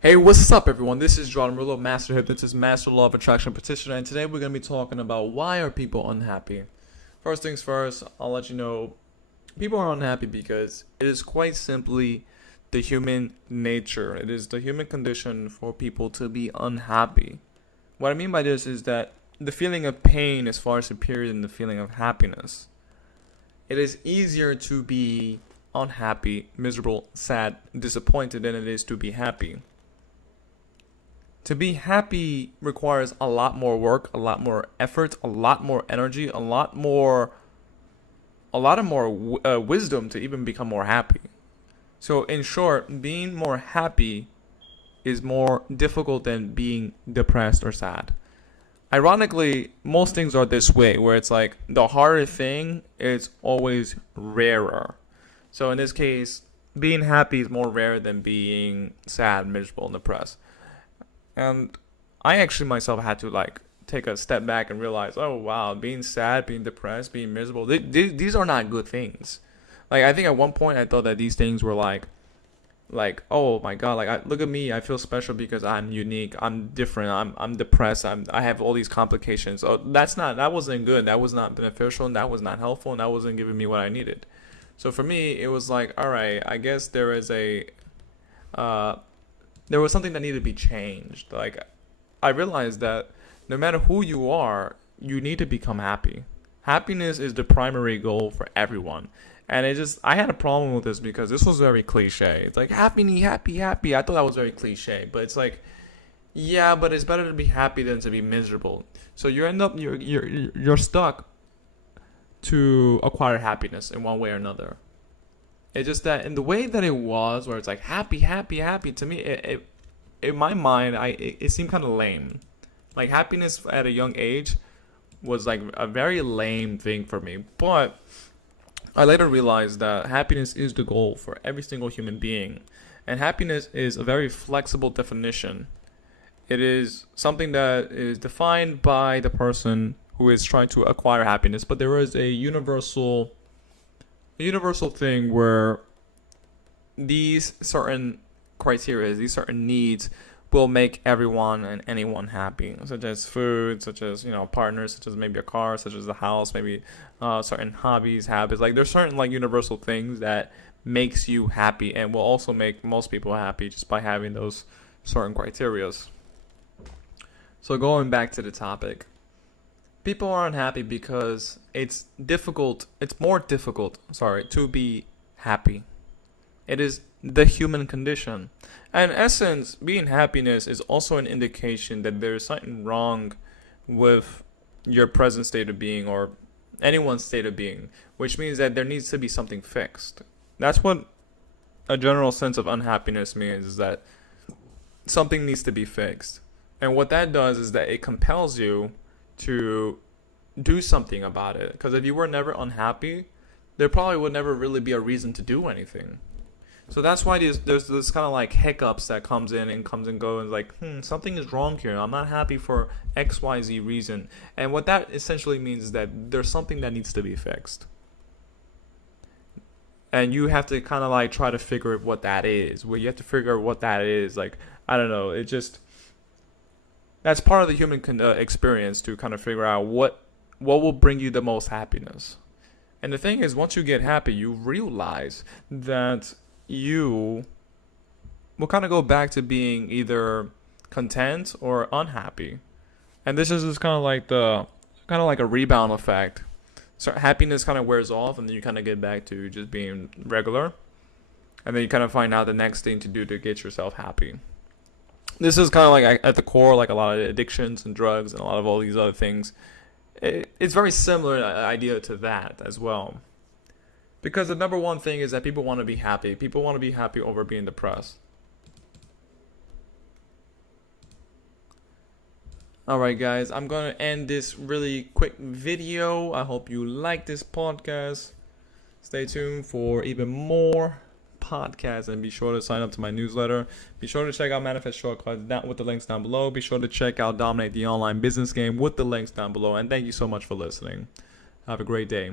Hey, what's up, everyone? This is Gerardo Morillo, Master Hypnotist, Master Law of Attraction Practitioner, and today we're going to be talking about why are people unhappy. First things first, I'll let you know people are unhappy because it is quite simply the human nature. It is the human condition for people to be unhappy. What I mean by this is that the feeling of pain is far superior than the feeling of happiness. It is easier to be unhappy, miserable, sad, disappointed than it is to be happy. To be happy requires a lot more work, a lot more effort, a lot more energy, a lot more wisdom to even become more happy. So in short, being more happy is more difficult than being depressed or sad. Ironically, most things are this way, where it's like the harder thing is always rarer. So in this case, being happy is more rare than being sad, miserable, and depressed. And I actually myself had to take a step back and realize, oh wow, being sad, being depressed, being miserable, these are not good things. Like I think at one point I thought that these things were like oh my god, look at me, I feel special because I'm unique, I'm different, I'm depressed, I have all these complications. Oh, that wasn't good, that was not beneficial, and that was not helpful, and that wasn't giving me what I needed. So for me, it was like, all right, I guess there was something that needed to be changed. Like, I realized that no matter who you are, you need to become happy. Happiness is the primary goal for everyone. And I had a problem with this because this was very cliche. It's like, happy, happy, happy. I thought that was very cliche. But it's like, yeah, but it's better to be happy than to be miserable. So you're stuck to acquire happiness in one way or another. It's just that in the way that it was, where it's like happy, happy, happy. To me, it in my mind, it seemed kind of lame. Like happiness at a young age was like a very lame thing for me. But I later realized that happiness is the goal for every single human being, and happiness is a very flexible definition. It is something that is defined by the person who is trying to acquire happiness, but there is a universal thing where these certain criteria, these certain needs will make everyone and anyone happy, such as food, such as partners, such as maybe a car, such as a house, maybe certain hobbies, habits. Like there's certain universal things that makes you happy and will also make most people happy just by having those certain criterias. So going back to the topic, people are unhappy because it's more difficult, to be happy. It is the human condition. And in essence, being happiness is also an indication that there is something wrong with your present state of being or anyone's state of being, which means that there needs to be something fixed. That's what a general sense of unhappiness means, is that something needs to be fixed. And what that does is that it compels you to do something about it. Because if you were never unhappy, there probably would never really be a reason to do anything. So that's why there's this kind of like hiccups that comes and go, and like, something is wrong here. I'm not happy for XYZ reason. And what that essentially means is that there's something that needs to be fixed. And you have to kind of like try to figure out what that is. Well, you have to figure out what that is. Like, I don't know. That's part of the human experience, to kind of figure out what will bring you the most happiness. And the thing is, once you get happy, you realize that you will kind of go back to being either content or unhappy. And this is just kind of like a rebound effect. So happiness kind of wears off, and then you kind of get back to just being regular. And then you kind of find out the next thing to do to get yourself happy. This is kind of like at the core, like a lot of addictions and drugs and a lot of all these other things. It's very similar idea to that as well. Because the number one thing is that people want to be happy. People want to be happy over being depressed. Alright guys, I'm going to end this really quick video. I hope you like this podcast. Stay tuned for even more podcasts, and be sure to sign up to my newsletter. Be sure to check out Manifest Shortcuts with the links down below. Be sure to check out Dominate the Online Business Game with the links down below. And thank you so much for listening. Have a great day.